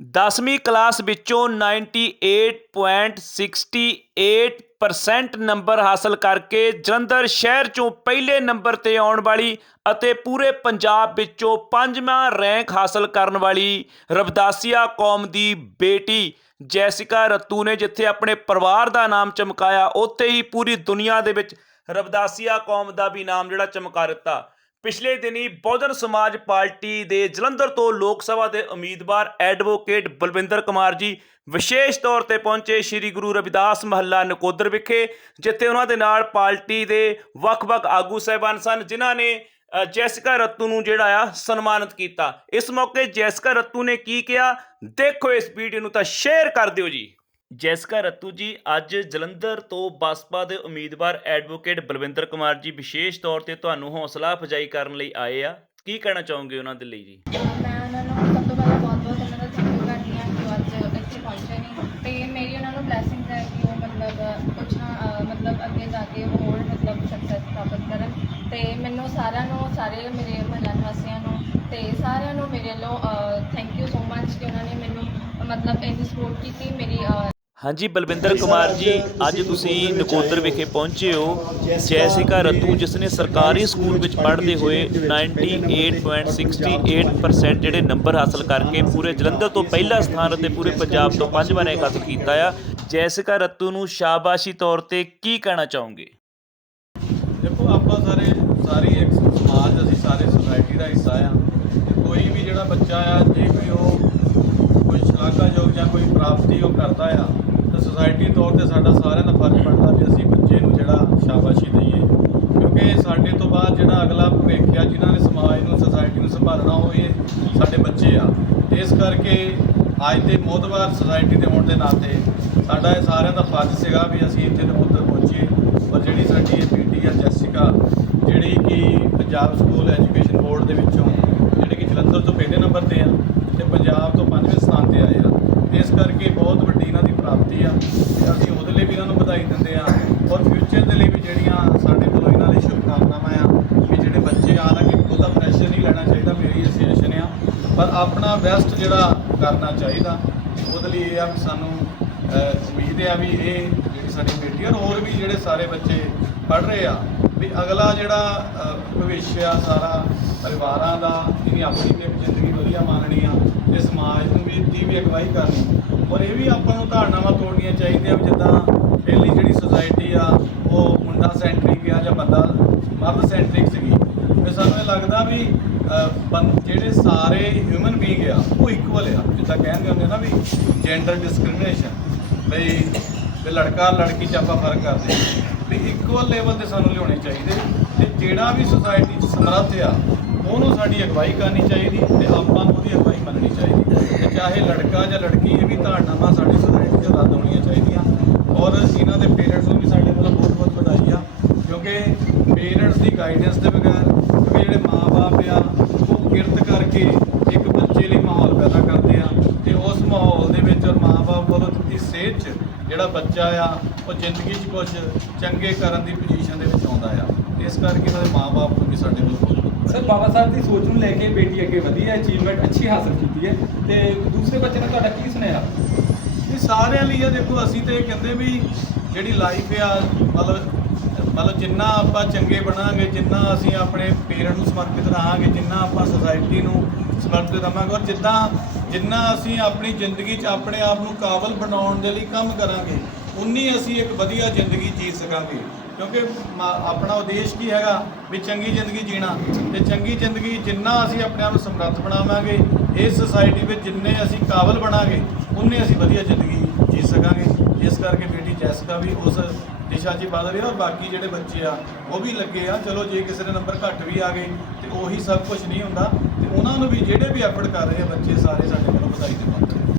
10ਵੀਂ ਕਲਾਸ ਵਿੱਚੋਂ 98.68% ਨੰਬਰ ਹਾਸਲ ਕਰਕੇ ਜਲੰਧਰ ਸ਼ਹਿਰ ਚੋਂ ਪਹਿਲੇ ਨੰਬਰ ਤੇ ਆਉਣ ਵਾਲੀ ਅਤੇ ਪੂਰੇ ਪੰਜਾਬ ਵਿੱਚੋਂ ਪੰਜਵਾਂ ਰੈਂਕ ਹਾਸਲ ਕਰਨ ਵਾਲੀ ਰਵਦਾਸੀਆ ਕੌਮ ਦੀ ਬੇਟੀ ਜੈਸਿਕਾ ਰਤੂ ਨੇ ਜਿੱਥੇ ਆਪਣੇ ਪਰਿਵਾਰ ਦਾ ਨਾਮ ਚਮਕਾਇਆ, ਉੱਥੇ ਹੀ ਪੂਰੀ ਦੁਨੀਆ ਦੇ ਵਿੱਚ ਰਵਦਾਸੀਆ ਕੌਮ ਦਾ ਵੀ ਨਾਮ ਜਿਹੜਾ ਚਮਕਾ ਦਿੱਤਾ। ਪਿਛਲੇ ਦਿਨੀ ਬਹੁਜਨ ਸਮਾਜ ਪਾਰਟੀ ਦੇ ਜਲੰਧਰ ਤੋਂ ਲੋਕ ਸਭਾ ਦੇ ਉਮੀਦਵਾਰ ਐਡਵੋਕੇਟ ਬਲਵਿੰਦਰ ਕੁਮਾਰ ਜੀ ਵਿਸ਼ੇਸ਼ ਤੌਰ ਤੇ ਪਹੁੰਚੇ ਸ੍ਰੀ ਗੁਰੂ ਰਵਿਦਾਸ ਮਹੱਲਾ ਨਕੋਦਰ ਵਿਖੇ, ਜਿੱਥੇ ਉਹਨਾਂ ਦੇ ਨਾਲ ਪਾਰਟੀ ਦੇ ਵੱਖ-ਵੱਖ ਆਗੂ ਸਹਿਬਾਨ ਸਨ, ਜਿਨ੍ਹਾਂ ਨੇ ਜੈਸਿਕਾ ਰੱਤੂ ਨੂੰ ਜਿਹੜਾ ਆ ਸਨਮਾਨਿਤ ਕੀਤਾ। ਇਸ ਮੌਕੇ ਜੈਸਿਕਾ ਰੱਤੂ ਨੇ ਕੀ ਕਿਹਾ? ਦੇਖੋ ਇਸ ਵੀਡੀਓ ਨੂੰ ਤਾਂ ਸ਼ੇਅਰ ਕਰ ਦਿਓ ਜੀ। ਜੈਸਿਕਾ ਰੱਤੂ ਜੀ, ਅੱਜ ਜਲੰਧਰ ਤੋਂ ਬਸਪਾ ਦੇ ਉਮੀਦਵਾਰ ਐਡਵੋਕੇਟ ਬਲਵਿੰਦਰ ਕੁਮਾਰ ਜੀ ਵਿਸ਼ੇਸ਼ ਤੌਰ ਤੇ ਤੁਹਾਨੂੰ ਹੌਸਲਾ ਅਫਜਾਈ ਕਰਨ ਲਈ ਆਏ ਆ। ਕੀ ਕਹਿਣਾ ਚਾਹੋਗੇ ਉਹਨਾਂ ਦੇ ਲਈ ਜੀ? ਮੈਂ ਉਹਨਾਂ ਨੂੰ ਸਭ ਤੋਂ ਪਹਿਲਾਂ ਬਹੁਤ ਬਹੁਤ ਉਹਨਾਂ ਦਾ ਥੈਂਕ ਯੂ ਕਰਦੀ ਹਾਂ ਕਿ ਉਹ ਅੱਜ ਇੱਥੇ ਪਹੁੰਚੇ ਨੇ ਤੇ ਮੇਰੀ ਉਹਨਾਂ ਨੂੰ ਬਲੇਸਿੰਗ ਹੈ ਕਿ ਉਹ ਮਤਲਬ ਕੁਛ ਨਾ ਮਤਲਬ ਅੱਗੇ ਜਾ ਕੇ ਹੋਰ ਮਤਲਬ ਸਕਸੈਸ ਪ੍ਰਾਪਤ ਕਰਨ ਤੇ ਮੈਨੂੰ ਸਾਰਿਆਂ ਨੂੰ, ਸਾਰੇ ਮੇਰੇ ਮਹੱਲਾ ਨਿਵਾਸੀਆਂ ਨੂੰ ਤੇ ਸਾਰਿਆਂ ਨੂੰ ਮੇਰੇ ਵੱਲੋਂ ਥੈਂਕ ਯੂ ਸੋ ਮੱਚ ਕਿ ਉਹਨਾਂ ਨੇ ਮੈਨੂੰ ਮਤਲਬ ਇੰਨੀ ਸਪੋਰਟ ਕੀਤੀ, ਮੇਰੀ ਹਾਂਜੀ, ਬਲਵਿੰਦਰ ਕੁਮਾਰ ਜੀ, ਅੱਜ ਤੁਸੀਂ ਨਕੋਦਰ ਵਿਖੇ ਪਹੁੰਚੇ ਹੋ। ਜੈਸਿਕਾ ਰਤੂ ਜਿਸ ਨੇ ਸਰਕਾਰੀ ਸਕੂਲ ਵਿੱਚ ਪੜ੍ਹਦੇ ਹੋਏ 98.68% ਜਿਹੜੇ ਨੰਬਰ ਹਾਸਲ ਕਰਕੇ ਪੂਰੇ ਜਲੰਧਰ ਤੋਂ ਪਹਿਲਾ ਸਥਾਨ ਅਤੇ ਪੂਰੇ ਪੰਜਾਬ ਤੋਂ ਪੰਜਵਾਂ ਰੈਂਕ ਹਾਸਲ ਕੀਤਾ ਆ। ਜੈਸਿਕਾ ਰਤੂ ਨੂੰ ਸ਼ਾਬਾਸ਼ੀ ਤੌਰ ਤੇ ਕੀ ਕਹਿਣਾ ਚਾਹੋਗੇ? ਦੇਖੋ, ਆਪਾਂ ਸਾਰੇ, ਸਾਰੀ ਇੱਕ ਸਮਾਜ, ਅਸੀਂ ਸਾਰੇ ਸੋਸਾਇਟੀ ਦਾ ਹਿੱਸਾ ਆ। ਕੋਈ ਵੀ ਜਿਹੜਾ ਬੱਚਾ ਆ, ਜੇ ਸ਼ਲਾਘਾਯੋਗ ਜਾਂ ਕੋਈ ਪ੍ਰਾਪਤੀ ਉਹ ਕਰਦਾ ਆ, ਤਾਂ ਸੁਸਾਇਟੀ ਤੌਰ ਤੇ ਸਾਡਾ ਸਾਰਿਆਂ ਦਾ ਫਰਜ਼ ਬਣਦਾ ਵੀ ਅਸੀਂ ਬੱਚੇ ਨੂੰ ਜਿਹੜਾ ਸ਼ਾਬਾਸ਼ੀ ਦਈਏ। ਕਿਉਂਕਿ ਸਾਡੇ ਤੋਂ ਬਾਅਦ ਜਿਹੜਾ ਅਗਲਾ ਭਵਿੱਖ ਆ, ਜਿਨ੍ਹਾਂ ਨੇ ਸਮਾਜ ਨੂੰ ਸੁਸਾਇਟੀ ਨੂੰ ਸੰਭਾਲਣਾ, ਉਹ ਇਹ ਸਾਡੇ ਬੱਚੇ ਆ। ਇਸ ਕਰਕੇ ਅੱਜ ਦੇ ਮੋਦਵਾਰ ਸੁਸਾਇਟੀ ਦੇ ਹੋਣ ਦੇ ਨਾਤੇ ਸਾਡਾ ਇਹ ਸਾਰਿਆਂ ਦਾ ਫਰਜ਼ ਸੀਗਾ ਵੀ ਅਸੀਂ ਇੱਥੇ ਨਮੋਦਰ ਪਹੁੰਚੀਏ। ਪਰ ਜਿਹੜੀ ਸਾਡੀ ਇਹ ਬੇਟੀ ਆ, ਜੈਸਿਕਾ, ਜਿਹੜੀ ਕਿ ਪੰਜਾਬ ਸਕੂਲ ਐਜੂਕੇਸ਼ਨ ਬੋਰਡ ਦੇ ਵਿੱਚੋਂ, ਜਿਹੜੀ ਕਿ ਜਲੰਧਰ ਤੋਂ ਪਹਿਲੇ ਨੰਬਰ ਤੇ ਆ, ਤੇ ਪੰਜਾਬ ਤੋਂ ਪੰਜਵੇਂ ਸਥਾਨ ਤੇ ਆਏ ਆ ਇਸ ਕਰਕੇ ਬਹੁਤ ਵੱਡੀ ਇਹਨਾਂ ਦੀ ਪ੍ਰਾਪਤੀ ਆ। ਤੇ ਅਸੀਂ ਉਹਦੇ ਲਈ ਵੀ ਇਹਨਾਂ ਨੂੰ ਵਧਾਈ ਦਿੰਦੇ ਆ। ਔਰ ਫਿਊਚਰ ਦੇ ਲਈ ਵੀ ਜਿਹੜੀਆਂ ਸਾਡੇ ਵੱਲੋਂ ਇਹਨਾਂ ਲਈ ਸ਼ੁਭਕਾਮਨਾਵਾਂ ਆ, ਵੀ ਜਿਹੜੇ ਬੱਚੇ ਹਾਲਾਂਕਿ ਉਹਦਾ ਪ੍ਰੈਸ਼ਰ ਨਹੀਂ ਲੈਣਾ ਚਾਹੀਦਾ, ਮੇਰੀ ਅਸੋਸੀਏਸ਼ਨ ਆ। ਪਰ ਆਪਣਾ ਬੈਸਟ ਜਿਹੜਾ ਕਰਨਾ ਚਾਹੀਦਾ, ਉਹਦੇ ਲਈ ਇਹ ਆ ਵੀ ਸਾਨੂੰ ਉਮੀਦ ਆ ਵੀ ਇਹ ਜਿਹੜੀ ਸਾਡੀ ਬੇਟੀ ਔਰ ਹੋਰ ਵੀ ਜਿਹੜੇ ਸਾਰੇ ਬੱਚੇ ਪੜ੍ਹ ਰਹੇ ਆ ਵੀ ਅਗਲਾ ਜਿਹੜਾ ਭਵਿੱਖ ਆ ਸਾਰਾ ਪਰਿਵਾਰਾਂ ਦਾ ਇਹਦੀ ਆਪਣੀ ਵੀ ਜ਼ਿੰਦਗੀ ਵਧੀਆ ਮਾਣਨੀ ਆ ਤੇ ਸਮਾਜ ਨੂੰ ਵੀ ਦੀ ਵੀ ਅਗਵਾਈ ਕਰਨੀ। ਔਰ ਇਹ ਵੀ ਆਪਾਂ ਨੂੰ ਧਾਰਨਾਵਾਂ ਤੋੜਨੀਆਂ ਚਾਹੀਦੀਆਂ ਵੀ ਜਿੱਦਾਂ ਪਹਿਲੀ ਜਿਹੜੀ ਸੁਸਾਇਟੀ ਆ, ਉਹ ਮੁੰਡਾ ਸੈਂਟਰਿਕ ਆ ਜਾਂ ਬੰਦਾ ਮਰਦ ਸੈਂਟਰਿਕ ਸੀਗੀ। ਤੇ ਸਾਨੂੰ ਇਹ ਲੱਗਦਾ ਵੀ ਬੰ- ਜਿਹੜੇ ਸਾਰੇ ਹਿਊਮਨ ਬੀਇੰਗ ਆ, ਉਹ ਇਕੁਅਲ ਆ। ਜਿੱਦਾਂ ਕਹਿੰਦੇ ਹੁੰਦੇ ਨਾ ਵੀ ਜੈਂਡਰ ਡਿਸਕ੍ਰਿਮੀਨੇਸ਼ਨ ਬਈ ਲੜਕਾ ਲੜਕੀ 'ਚ ਆਪਾਂ ਫ਼ਰਕ ਕਰਦੇ ਹਾਂ। ਵੀ ਇਕੁਅਲ ਲੈਵਲ ਤੇ ਸਾਨੂੰ ਲਿਆਉਣੇ ਚਾਹੀਦੇ ਤੇ ਜਿਹੜਾ ਵੀ ਸੁਸਾਇਟੀ 'ਚ ਸਮਰੱਥ ਆ, ਉਹਨੂੰ ਸਾਡੀ ਅਗਵਾਈ ਕਰਨੀ ਚਾਹੀਦੀ ਤੇ ਆਪਾਂ ਨੂੰ ਉਹਦੀ ਅਗਵਾਈ ਮੰਨਣੀ ਚਾਹੀਦੀ ਤੇ ਚਾਹੇ ਲੜਕਾ ਜਾਂ ਲੜਕੀ, ਇਹ ਵੀ ਧਾਰਨਾਵਾਂ ਸਾਡੀ ਸੁਸਾਇਟੀ 'ਚ ਰੱਦ ਹੋਣੀਆਂ ਚਾਹੀਦੀਆਂ ਔਰ ਇਹਨਾਂ ਦੇ ਪੇਰੈਂਟਸ ਨੂੰ ਵੀ ਸਾਡੇ ਵੱਲੋਂ ਬਹੁਤ ਬਹੁਤ ਵਧਾਈ ਆ ਕਿਉਂਕਿ ਪੇਰੈਂਟਸ ਦੀ ਗਾਈਡੈਂਸ ਦੇ ਬਗੈਰ ਕਿਉਂਕਿ ਜਿਹੜੇ ਮਾਪੇ ਆ ਉਹ ਕਿਰਤ ਕਰਕੇ ਇੱਕ ਬੱਚੇ ਲਈ ਮਾਹੌਲ ਪੈਦਾ ਕਰਦੇ ਆ ਤੇ ਉਸ ਮਾਹੌਲ ਦੇ ਵਿੱਚ ਔਰ ਮਾਪੇ ਵੱਲੋਂ ਦਿੱਤੀ ਸੇਧ 'ਚ ਜਿਹੜਾ ਬੱਚਾ ਆ ਉਹ ਜ਼ਿੰਦਗੀ 'ਚ ਕੁਝ ਚੰਗੇ ਕਰਨ ਦੀ ਪੋਜੀਸ਼ਨ ਦੇ ਵਿੱਚ ਆਉਂਦਾ ਆ। ਇਸ ਕਰਕੇ ਇਹਨਾਂ ਦੇ ਮਾਪੇ ਨੂੰ ਵੀ ਸਾਡੇ ਬਹੁਤ ਬਹੁਤ ਸਰ ਬਾਬਾ ਸਾਹਿਬ ਦੀ ਸੋਚ ਨੂੰ ਲੈ ਕੇ ਬੇਟੀ ਅੱਗੇ ਵਧੀ ਹੈ ਅਚੀਵਮੈਂਟ ਅੱਛੀ ਹਾਸਲ ਕੀਤੀ ਹੈ। ਤੇ ਦੂਸਰੇ ਬੱਚੇ ਨੂੰ ਤੁਹਾਡਾ ਕੀ ਸੁਨੇਹਾ? ਇਹ ਸਾਰਿਆਂ ਲਈ ਆ ਦੇਖੋ ਅਸੀਂ ਤੇ ਕਹਿੰਦੇ ਵੀ ਜਿਹੜੀ ਲਾਈਫ ਆ ਮਤਲਬ ਮਤਲਬ ਜਿੰਨਾ ਆਪਾਂ ਚੰਗੇ ਬਣਾਂਗੇ ਜਿੰਨਾ ਅਸੀਂ ਆਪਣੇ ਪੇਰੈਂਟ ਨੂੰ ਸਮਰਪਿਤ ਰਹਾਂਗੇ ਜਿੰਨਾ ਆਪਾਂ ਸੋਸਾਇਟੀ ਨੂੰ ਸਮਰਪਿਤ ਰਹਾਂਗੇ ਔਰ ਜਿੱਦਾਂ ਜਿੰਨਾ ਅਸੀਂ ਆਪਣੀ ਜ਼ਿੰਦਗੀ 'ਚ ਆਪਣੇ ਆਪ ਨੂੰ ਕਾਬਲ ਬਣਾਉਣ ਦੇ ਲਈ ਕੰਮ ਕਰਾਂਗੇ, ਉਨੀ ਅਸੀਂ ਇੱਕ ਵਧੀਆ ਜ਼ਿੰਦਗੀ ਜੀ ਸਕਾਂਗੇ। ਕਿਉਂਕਿ ਮਾ- ਆਪਣਾ ਉਦੇਸ਼ ਕੀ ਹੈਗਾ ਵੀ ਚੰਗੀ ਜ਼ਿੰਦਗੀ ਜੀਣਾ ਤੇ ਚੰਗੀ ਜ਼ਿੰਦਗੀ ਜਿੰਨਾ ਅਸੀਂ ਆਪਣੇ ਆਪ ਨੂੰ ਸਮਰੱਥ ਬਣਾਵਾਂਗੇ, ਇਸ ਸੁਸਾਇਟੀ ਵਿੱਚ ਜਿੰਨੇ ਅਸੀਂ ਕਾਬਲ ਬਣਾਂਗੇ, ਉਨੇ ਅਸੀਂ ਵਧੀਆ ਜ਼ਿੰਦਗੀ ਜੀ ਸਕਾਂਗੇ। ਇਸ ਕਰਕੇ ਬੇਟੀ ਜੈਸਿਕਾ ਵੀ ਉਸ ਦਿਸ਼ਾ 'ਚ ਵਧ ਰਹੀ ਹੈ ਔਰ ਬਾਕੀ ਜਿਹੜੇ ਬੱਚੇ ਆ, ਉਹ ਵੀ ਲੱਗੇ ਆ। ਚਲੋ, ਜੇ ਕਿਸੇ ਦੇ ਨੰਬਰ ਘੱਟ ਵੀ ਆ ਗਏ ਤੇ ਉਹੀ ਸਭ ਕੁਝ ਨਹੀਂ ਹੁੰਦਾ। ਉਹਨਾਂ ਨੂੰ ਵੀ ਜਿਹੜੇ ਵੀ ਐਫਰਟ ਕਰ ਰਹੇ ਆ ਬੱਚੇ ਸਾਰੇ ਸਾਡੇ ਵੱਲੋਂ ਵਧਾਈ ਦੇ ਪਾਤਰ ਨੇ